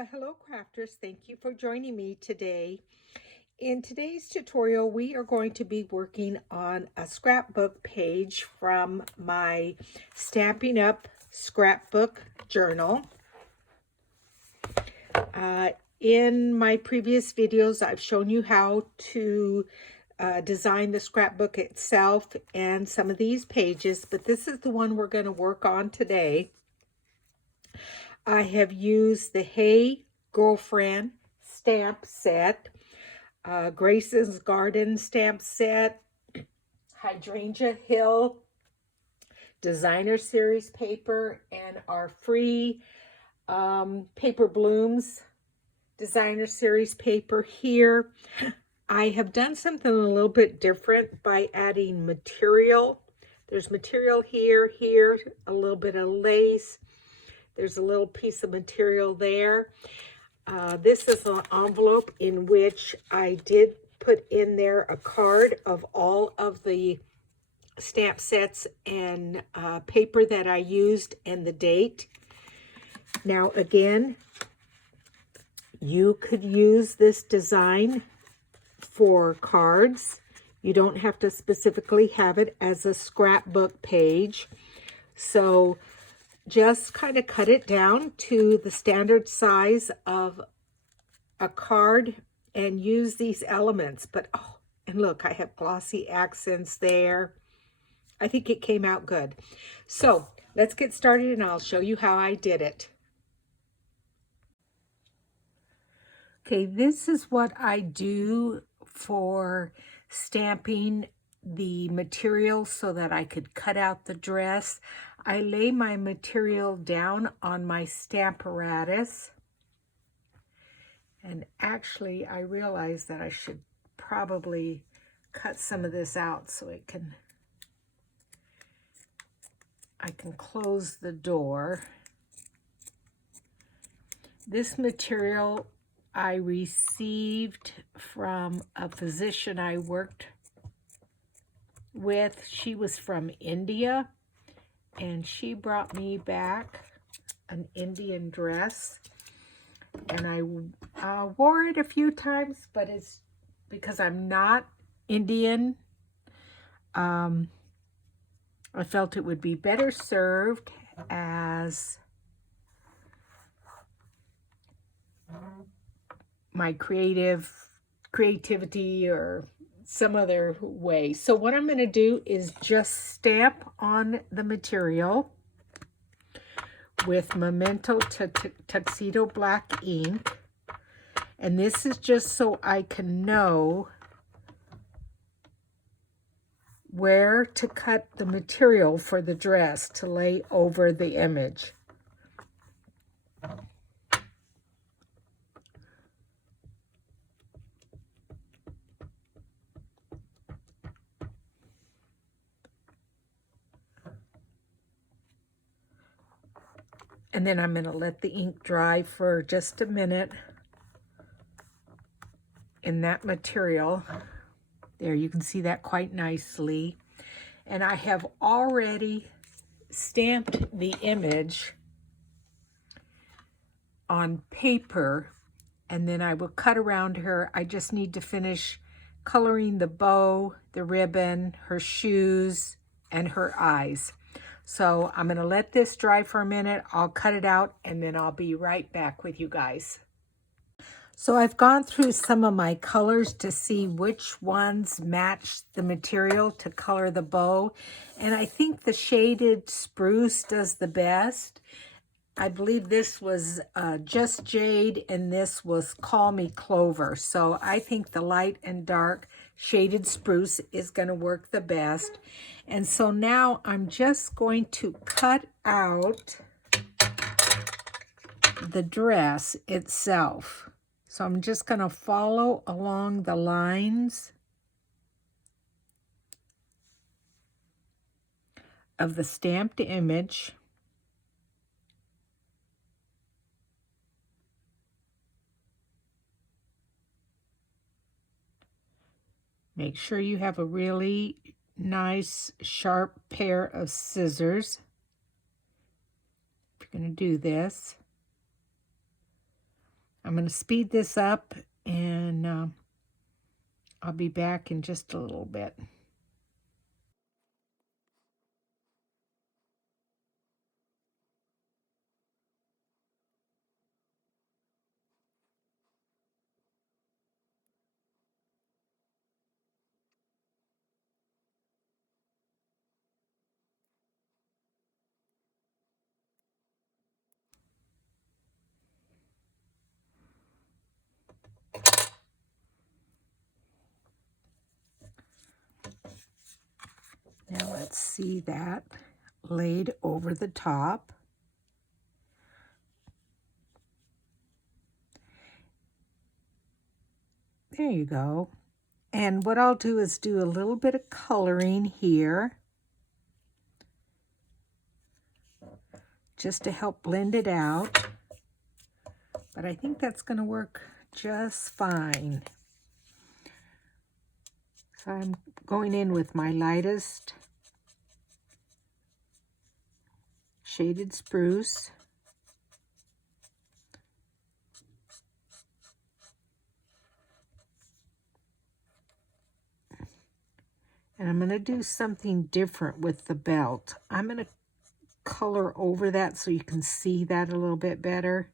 Well, hello crafters. Thank you for joining me today. In today's tutorial, we are going to be working on a scrapbook page from my Stampin' Up Scrapbook journal. In my previous videos, I've shown you how to design the scrapbook itself and some of these pages, but this is the one we're going to work on today. I have used the Hey Girlfriend stamp set, Grace's Garden stamp set, Hydrangea Hill designer series paper, and our free Paper Blooms designer series paper here. I have done something a little bit different by adding material. There's material here, a little bit of lace. There's a little piece of material there. This is an envelope in which I did put in there a card of all of the stamp sets and paper that I used and the date. Now again, you could use this design for cards. You don't have to specifically have it as a scrapbook page. So just kind of cut it down to the standard size of a card and use these elements. But oh, and look, I have glossy accents there. I think it came out good. So let's get started and I'll show you how I did it. Okay, this is what I do for stamping the material so that I could cut out the dress. I lay my material down on my Stamparatus. And actually, I realized that I should probably cut some of this out so I can close the door. This material I received from a physician I worked with. She was from India, and she brought me back an Indian dress, and I wore it a few times, but it's because I'm not Indian. I felt it would be better served as my creativity or some other way. So what I'm going to do is just stamp on the material with Memento Tuxedo Black ink. And this is just so I can know where to cut the material for the dress to lay over the image. And then I'm going to let the ink dry for just a minute in that material. There, you can see that quite nicely. And I have already stamped the image on paper, and then I will cut around her. I just need to finish coloring the bow, the ribbon, her shoes, and her eyes. So I'm going to let this dry for a minute. I'll cut it out, and then I'll be right back with you guys. So I've gone through some of my colors to see which ones match the material to color the bow. And I think the shaded spruce does the best. I believe this was Just Jade, and this was Call Me Clover. So I think the light and dark shaded spruce is going to work the best. And so now I'm just going to cut out the dress itself. So I'm just going to follow along the lines of the stamped image. Make sure you have a really nice sharp pair of scissors if you're going to do this. I'm going to speed this up, and I'll be back in just a little bit. Now let's see that laid over the top. There you go. And what I'll do is do a little bit of coloring here, just to help blend it out. But I think that's going to work just fine. So I'm going in with my lightest shaded spruce. And I'm going to do something different with the belt. I'm going to color over that so you can see that a little bit better.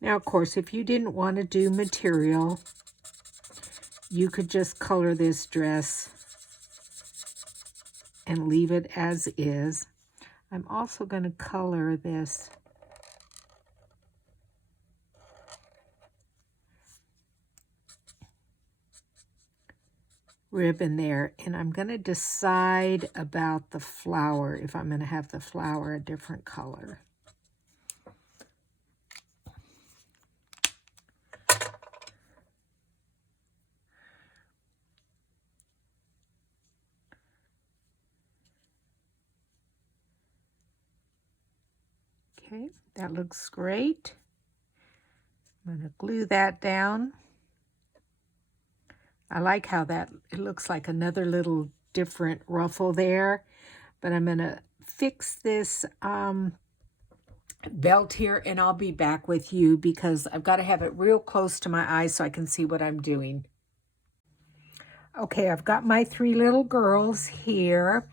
Now, of course, if you didn't want to do material, you could just color this dress and leave it as is. I'm also going to color this ribbon there, and I'm going to decide about the flower, if I'm going to have the flower a different color. Okay, that looks great. I'm going to glue that down. I like how that, it looks like another little different ruffle there, but I'm going to fix this belt here, and I'll be back with you because I've got to have it real close to my eyes so I can see what I'm doing. Okay, I've got my three little girls here,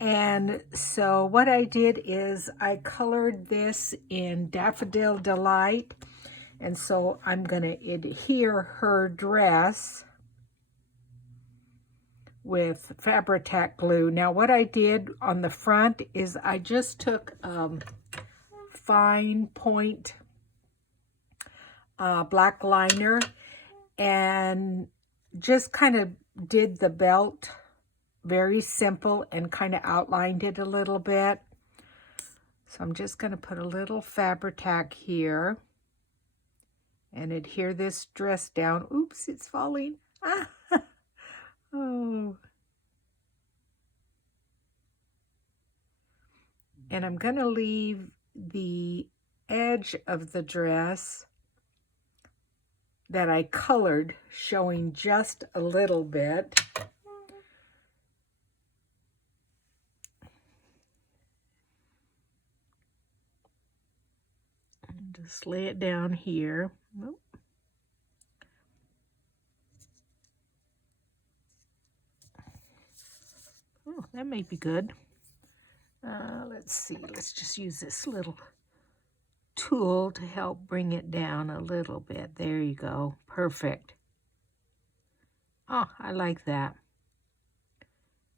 and so what I did is I colored this in Daffodil Delight, and so I'm going to adhere her dress with Fabri-Tac glue. Now what I did on the front is I just took fine point black liner and just kind of did the belt very simple and kind of outlined it a little bit. So I'm just going to put a little Fabri-Tac here and adhere this dress down. Oops, it's falling. Ah. Oh. And I'm going to leave the edge of the dress that I colored showing just a little bit. And just lay it down here. Nope. Oh, that may be good. Let's see, let's just use this little tool to help bring it down a little bit. There you go, perfect. Oh, I like that.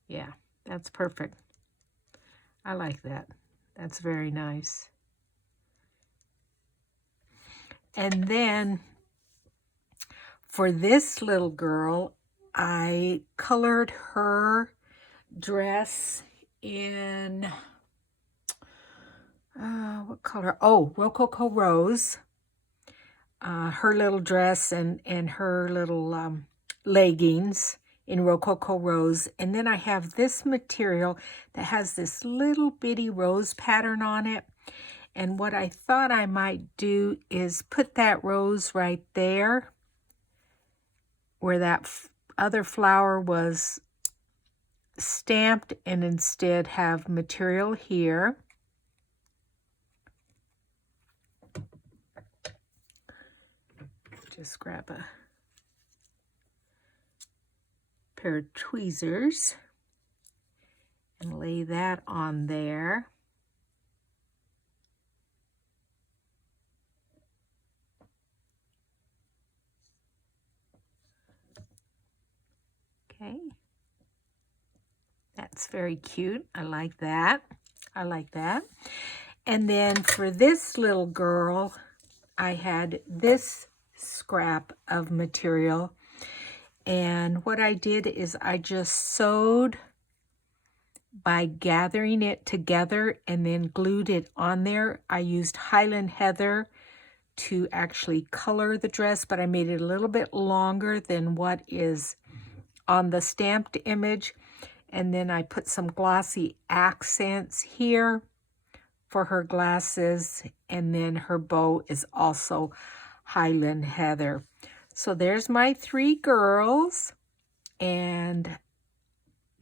Yeah, that's perfect. I like that. That's very nice. And then for this little girl, I colored her dress in what color? Oh, Rococo Rose. Her little dress and her little leggings in Rococo Rose. And then I have this material that has this little bitty rose pattern on it. And what I thought I might do is put that rose right there where that other flower was stamped and instead have material here. Just grab a pair of tweezers and lay that on there. Okay. That's very cute. I like that. I like that. And then for this little girl, I had this scrap of material. And what I did is I just sewed by gathering it together and then glued it on there. I used Highland Heather to actually color the dress, but I made it a little bit longer than what is on the stamped image. And then I put some glossy accents here for her glasses, and then her bow is also Highland Heather. So there's my 3 girls, and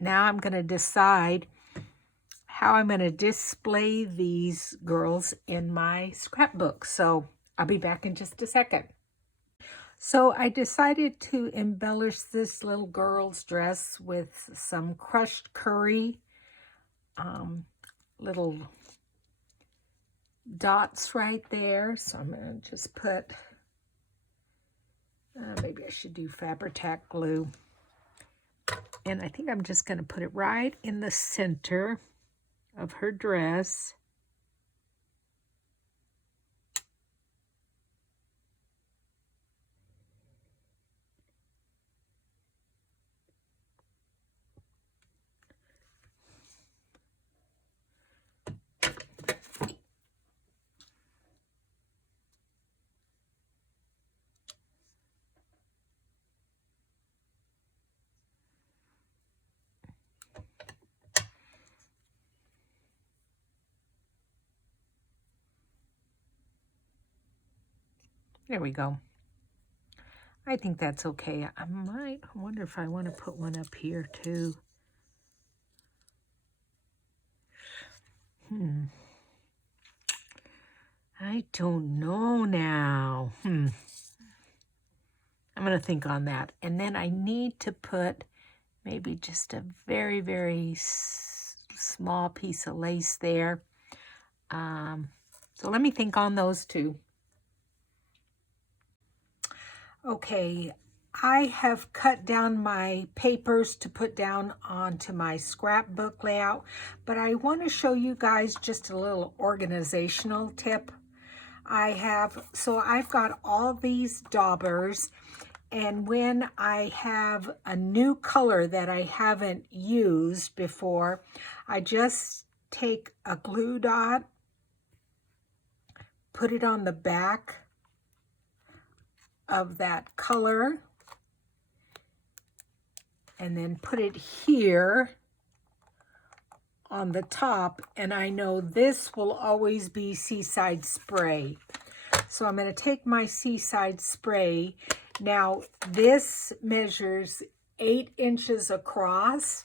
now I'm going to decide how I'm going to display these girls in my scrapbook. So I'll be back in just a second. So I decided to embellish this little girl's dress with some crushed curry, little dots right there. So I'm going to just put, maybe I should do Fabri-Tac glue. And I think I'm just going to put it right in the center of her dress. There we go. I think that's okay. I wonder if I want to put one up here too. I don't know now. I'm going to think on that. And then I need to put maybe just a very, very small piece of lace there. So let me think on those two. Okay, I have cut down my papers to put down onto my scrapbook layout, but I want to show you guys just a little organizational tip. I've got all these daubers, and when I have a new color that I haven't used before, I just take a glue dot, put it on the back of that color, and then put it here on the top, and I know this will always be Seaside Spray. So I'm going to take my Seaside Spray. Now this measures 8 inches across,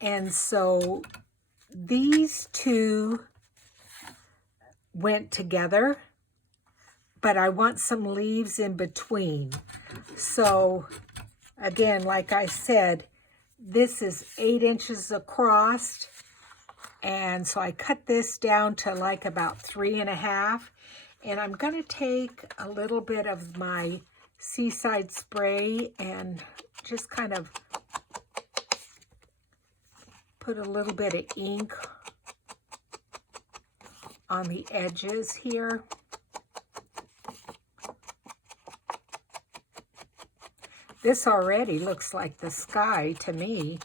and so these two went together, but I want some leaves in between. So again, like I said, this is 8 inches across, and so I cut this down to like about 3.5, and I'm going to take a little bit of my Seaside Spray and just kind of put a little bit of ink on the edges here. This already looks like the sky to me.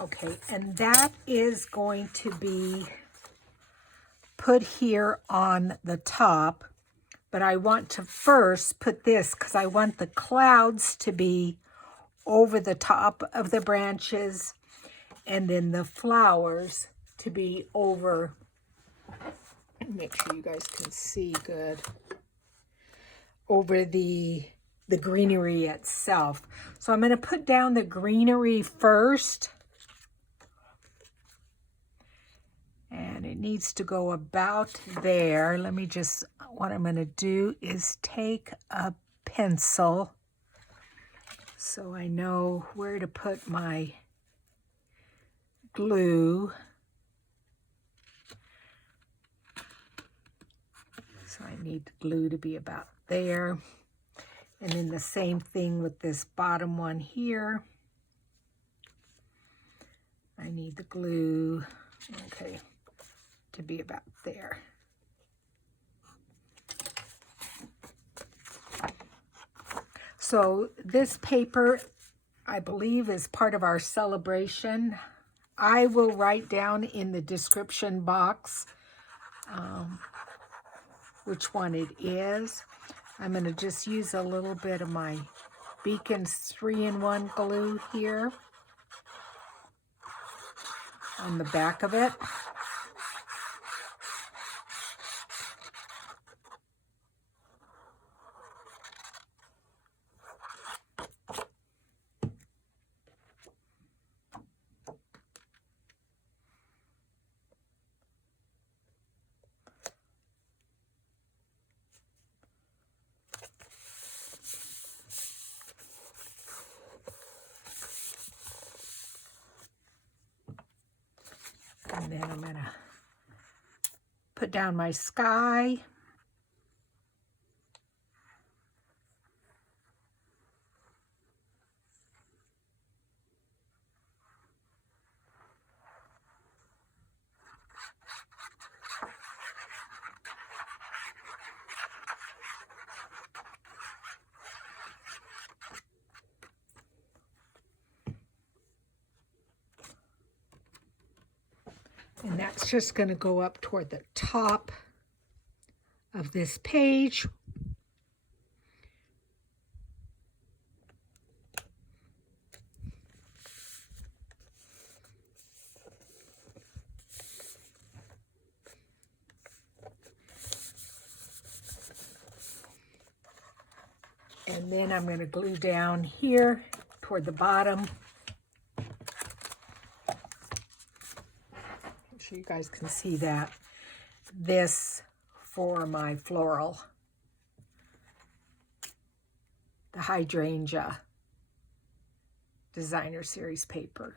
Okay, and that is going to be put here on the top, but I want to first put this because I want the clouds to be over the top of the branches and then the flowers to be over. Make sure you guys can see good. Over the greenery itself. So I'm going to put down the greenery first. And it needs to go about there. Let me just, what I'm going to do is take a pencil so I know where to put my glue. So I need the glue to be about there. And then the same thing with this bottom one here. I need the glue, okay, to be about there. So this paper, I believe, is part of our celebration. I will write down in the description box which one it is. I'm going to just use a little bit of my Beacon's 3-in-1 glue here on the back of it. And then I'm going to put down my sky. And that's just going to go up toward the top of this page. And then I'm going to glue down here toward the bottom. Make sure you guys can see that. This for my floral. The Hydrangea Designer Series paper.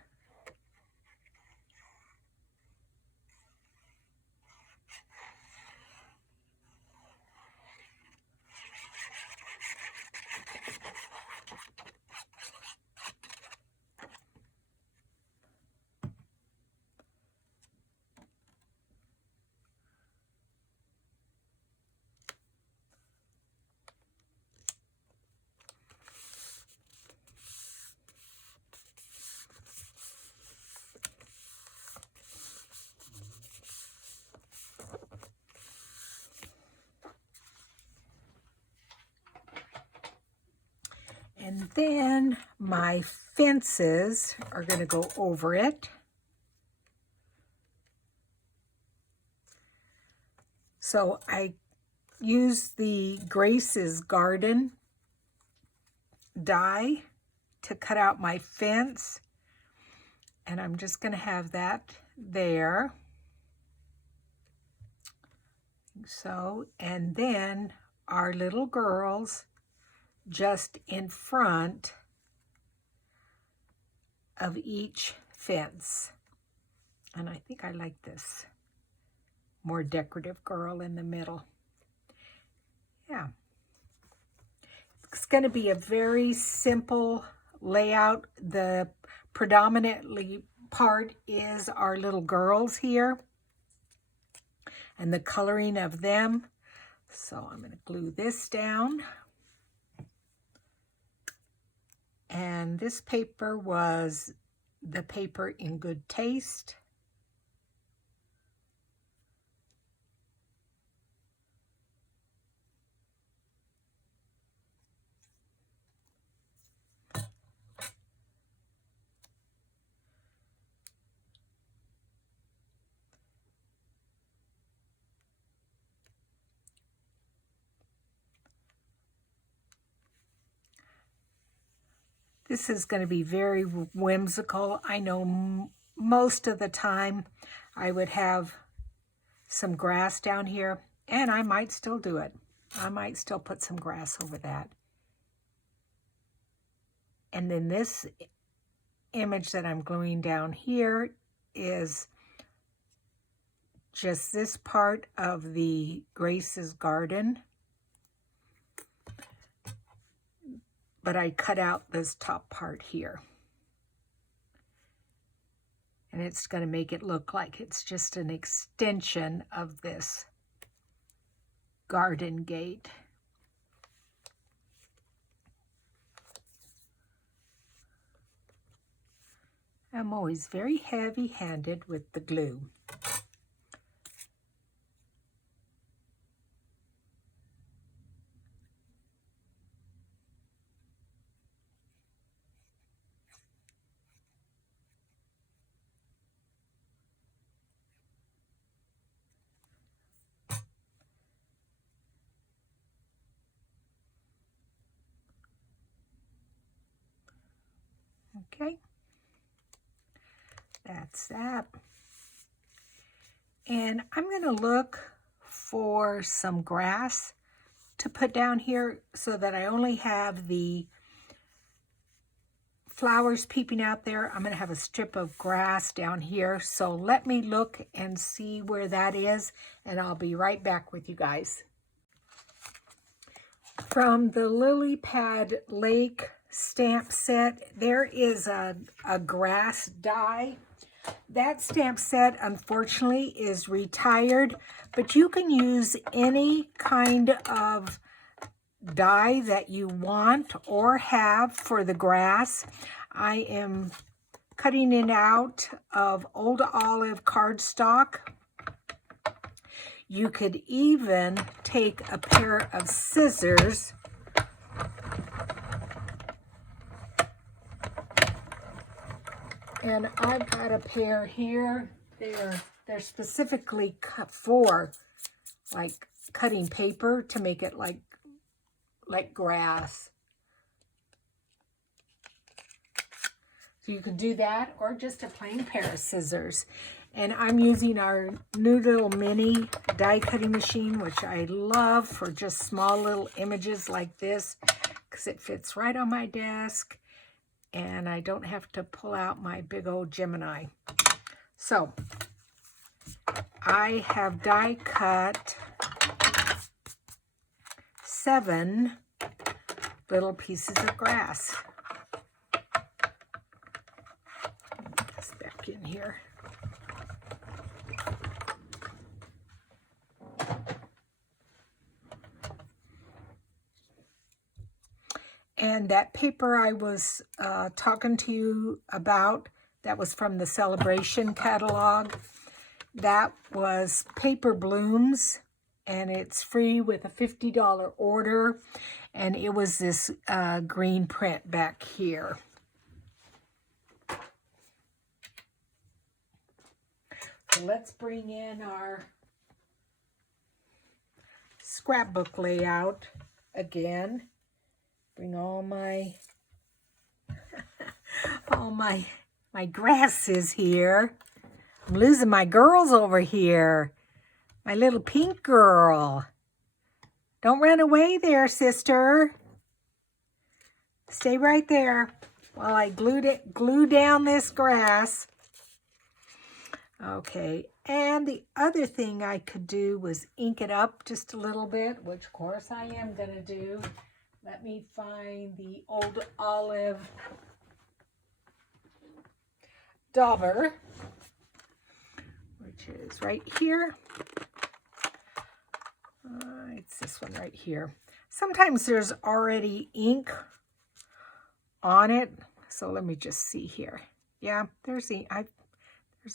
And then my fences are going to go over it. So I use the Grace's Garden die to cut out my fence. And I'm just going to have that there. So, and then our little girls just in front of each fence. And I think I like this more decorative girl in the middle. Yeah. It's going to be a very simple layout. The predominantly part is our little girls here and the coloring of them. So I'm going to glue this down. And this paper was the paper in good taste. This is going to be very whimsical. I know most of the time I would have some grass down here, and I might still do it. I might still put some grass over that. And then this image that I'm gluing down here is just this part of the Grace's garden. But I cut out this top part here. And it's going to make it look like it's just an extension of this garden gate. I'm always very heavy-handed with the glue. Okay, that's that. And I'm going to look for some grass to put down here so that I only have the flowers peeping out there. I'm going to have a strip of grass down here. So let me look and see where that is, and I'll be right back with you guys. From the Lily Pad Lake stamp set, there is a grass die. That stamp set, unfortunately, is retired, but you can use any kind of die that you want or have for the grass. I am cutting it out of old olive cardstock. You could even take a pair of scissors and I've got a pair here. They're specifically cut for like cutting paper to make it like grass. So you can do that, or just a plain pair of scissors. And I'm using our new little mini die cutting machine, which I love for just small little images like this, because it fits right on my desk and I don't have to pull out my big old Gemini. So I have die cut 7 little pieces of grass. Put this back in here. And that paper I was talking to you about, that was from the Celebration catalog. That was Paper Blooms, and it's free with a $50 order. And it was this green print back here. So let's bring in our scrapbook layout again. Bring all my my grasses here. I'm losing my girls over here. My little pink girl. Don't run away there, sister. Stay right there while I glue down this grass. Okay, and the other thing I could do was ink it up just a little bit, which of course I am gonna do. Let me find the old olive dauber, which is right here. It's this one right here. Sometimes there's already ink on it, so let me just see here. Yeah, there's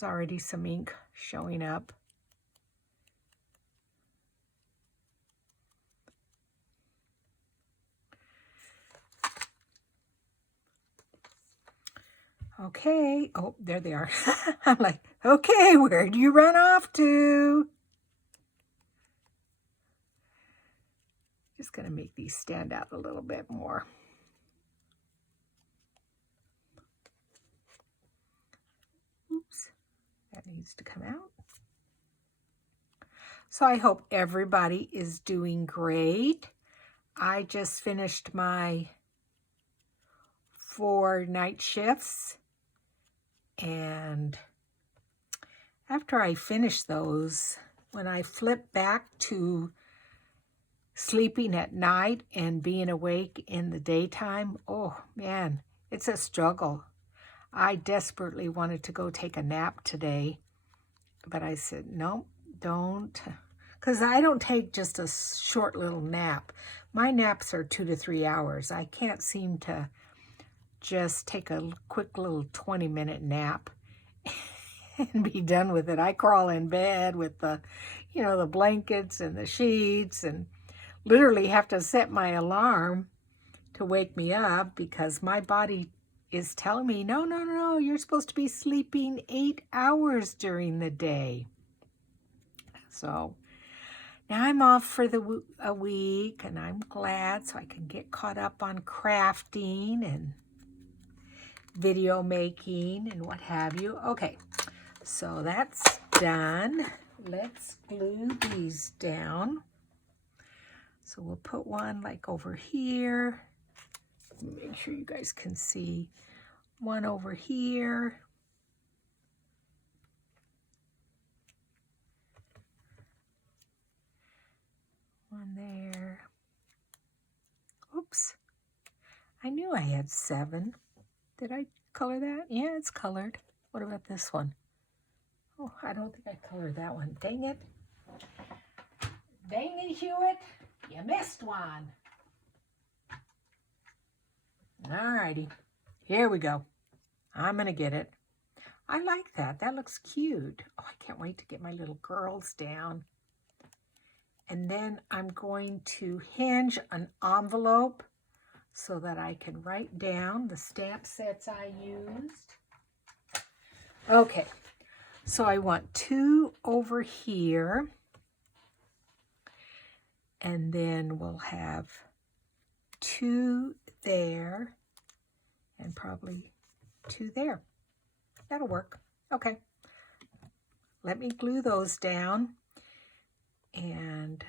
already some ink showing up. Okay. Oh, there they are. I'm like, okay, where'd you run off to? Just going to make these stand out a little bit more. Oops, that needs to come out. So I hope everybody is doing great. I just finished my 4 night shifts, and after I finish those, when I flip back to sleeping at night and being awake in the daytime, oh man, it's a struggle. I desperately wanted to go take a nap today, but I said, no, don't, because I don't take just a short little nap. My naps are 2 to 3 hours. I can't seem to just take a quick little 20-minute nap and be done with it. I crawl in bed with the, the blankets and the sheets, and literally have to set my alarm to wake me up because my body is telling me, no, no, no, you're supposed to be sleeping 8 hours during the day. So now I'm off for a week, and I'm glad, so I can get caught up on crafting and video making and what have you. Okay, so that's done. Let's glue these down. So we'll put one like over here. Make sure you guys can see. One over here. One there. Oops. I knew I had 7. Did I color that? Yeah, it's colored. What about this one? Oh, I don't think I colored that one. Dang it. Dang it, Hewitt. You missed one. Alrighty. Here we go. I'm going to get it. I like that. That looks cute. Oh, I can't wait to get my little girls down. And then I'm going to hinge an envelope so that I can write down the stamp sets I used. Okay, so I want 2 over here, and then we'll have 2 there, and probably 2 there. That'll work. Okay, let me glue those down, and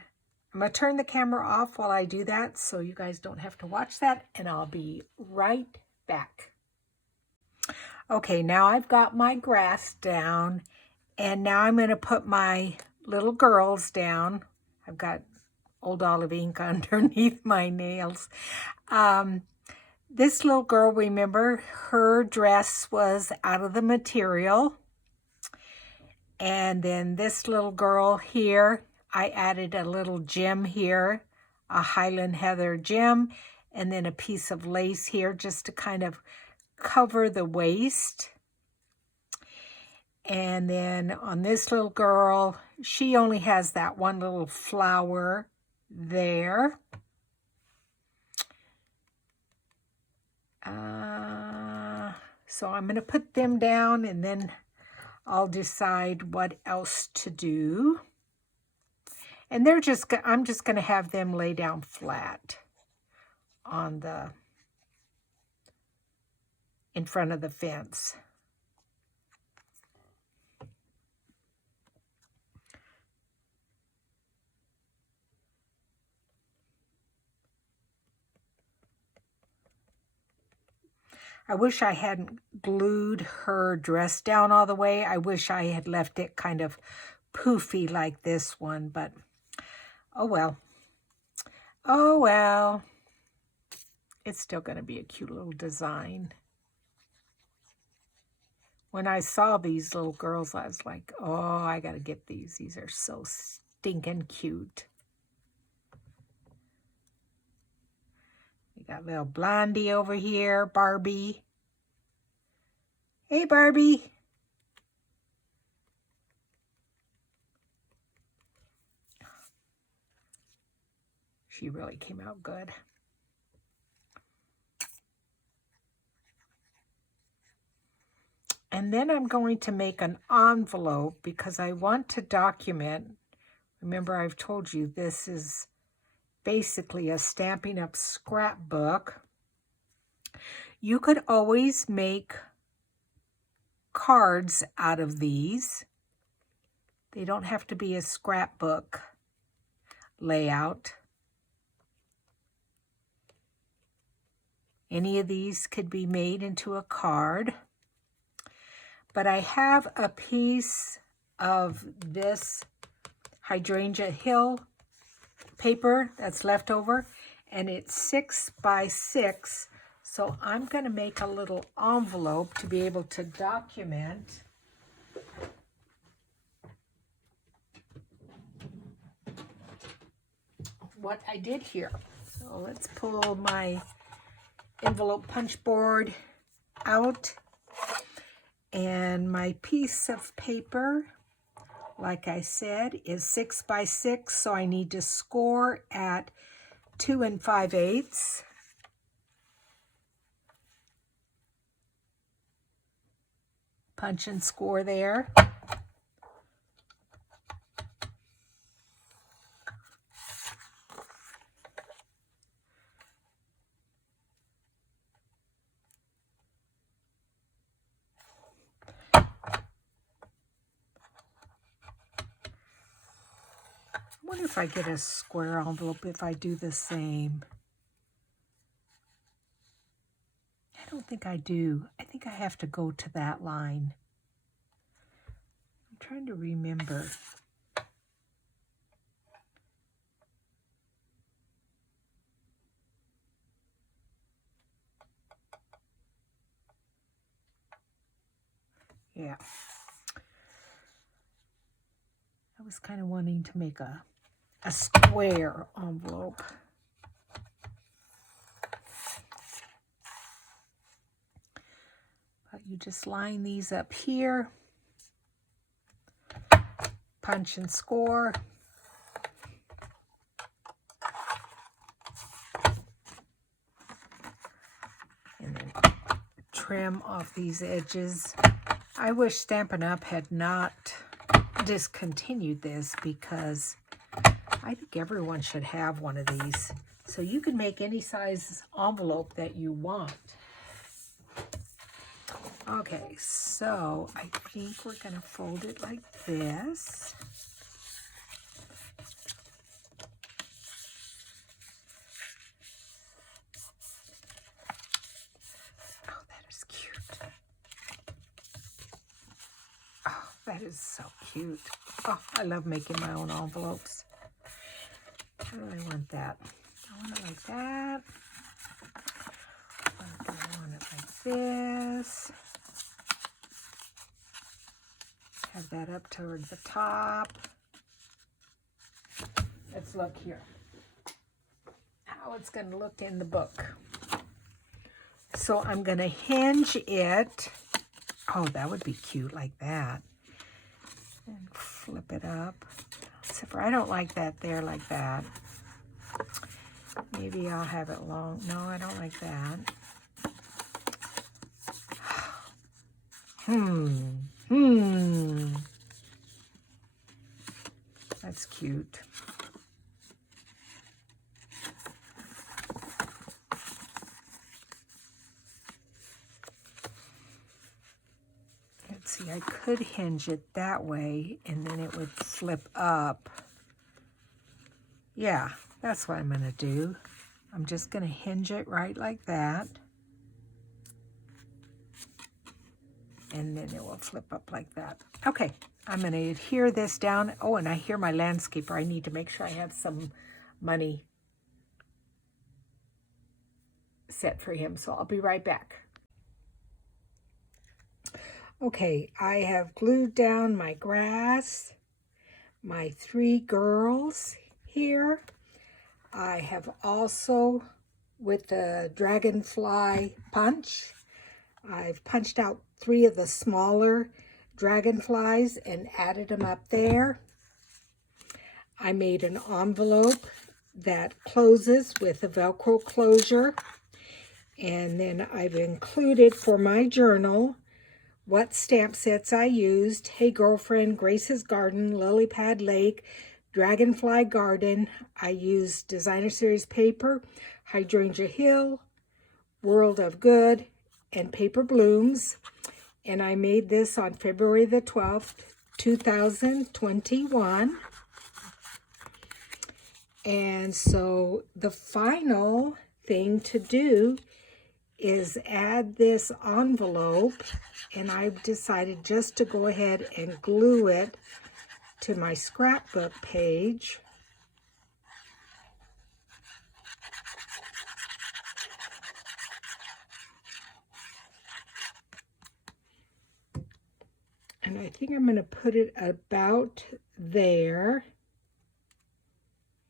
I'm going to turn the camera off while I do that so you guys don't have to watch that, and I'll be right back. Okay, now I've got my grass down, and now I'm going to put my little girls down. I've got old olive ink underneath my nails. This little girl, remember, her dress was out of the material. And then this little girl here, I added a little gem here, a Highland Heather gem, and then a piece of lace here just to kind of cover the waist. And then on this little girl, she only has that one little flower there. So I'm going to put them down, and then I'll decide what else to do. And I'm just going to have them lay down flat on in front of the fence. I wish I hadn't glued her dress down all the way. I wish I had left it kind of poofy like this one, but oh well. Oh well. It's still going to be a cute little design. When I saw these little girls, I was like, oh, I got to get these. These are so stinking cute. We got little Blondie over here, Barbie. Hey, Barbie. She really came out good. And then I'm going to make an envelope because I want to document. Remember, I've told you this is basically a Stampin' Up scrapbook. You could always make cards out of these. They don't have to be a scrapbook layout. Any of these could be made into a card. But I have a piece of this Hydrangea Hill paper that's left over, and it's 6 by 6. So I'm going to make a little envelope to be able to document what I did here. So let's pull my envelope punch board out, and my piece of paper, like I said, is 6 by 6, so I need to score at 2 5/8. Punch and score there. I wonder if I get a square envelope if I do the same. I don't think I do. I think I have to go to that line. I'm trying to remember. Yeah. I was kind of wanting to make a square envelope. But you just line these up here, punch and score. And then trim off these edges. I wish Stampin' Up had not discontinued this, because I think everyone should have one of these. So you can make any size envelope that you want. Okay, so I think we're going to fold it like this. Oh, that is cute. Oh, that is so cute. Oh, I love making my own envelopes. How do I want that? I want it like that. I want it like this. Have that up toward the top. Let's look here. How it's going to look in the book. So I'm going to hinge it. Oh, that would be cute like that. And flip it up. Except for I don't like that there like that. Maybe I'll have it long. No, I don't like that. That's cute. Let's see, I could hinge it that way and then it would flip up. Yeah, that's what I'm going to do. I'm just going to hinge it right like that. And then it will flip up like that. Okay, I'm going to adhere this down. Oh, and I hear my landscaper. I need to make sure I have some money set for him. So I'll be right back. Okay, I have glued down my grass, my 3 girls here. I have also, with the dragonfly punch, I've punched out 3 of the smaller dragonflies and added them up there. I made an envelope that closes with a Velcro closure. And then I've included for my journal what stamp sets I used. Hey Girlfriend, Grace's Garden, Lily Pad Lake, Dragonfly Garden. I used Designer Series paper, Hydrangea Hill, World of Good, and Paper Blooms. And I made this on February the 12th, 2021. And so the final thing to do is add this envelope, and I've decided just to go ahead and glue it to my scrapbook page. And I think I'm going to put it about there.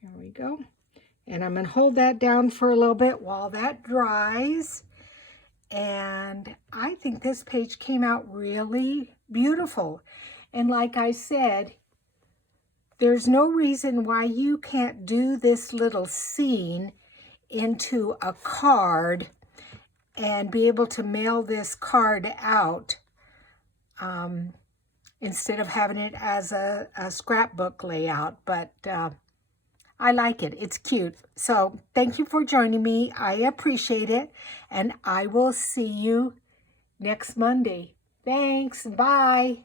Here we go. And I'm going to hold that down for a little bit while that dries. And I think this page came out really beautiful. And like I said, there's no reason why you can't do this little scene into a card and be able to mail this card out instead of having it as a scrapbook layout. But I like it. It's cute. So thank you for joining me. I appreciate it. And I will see you next Monday. Thanks. Bye.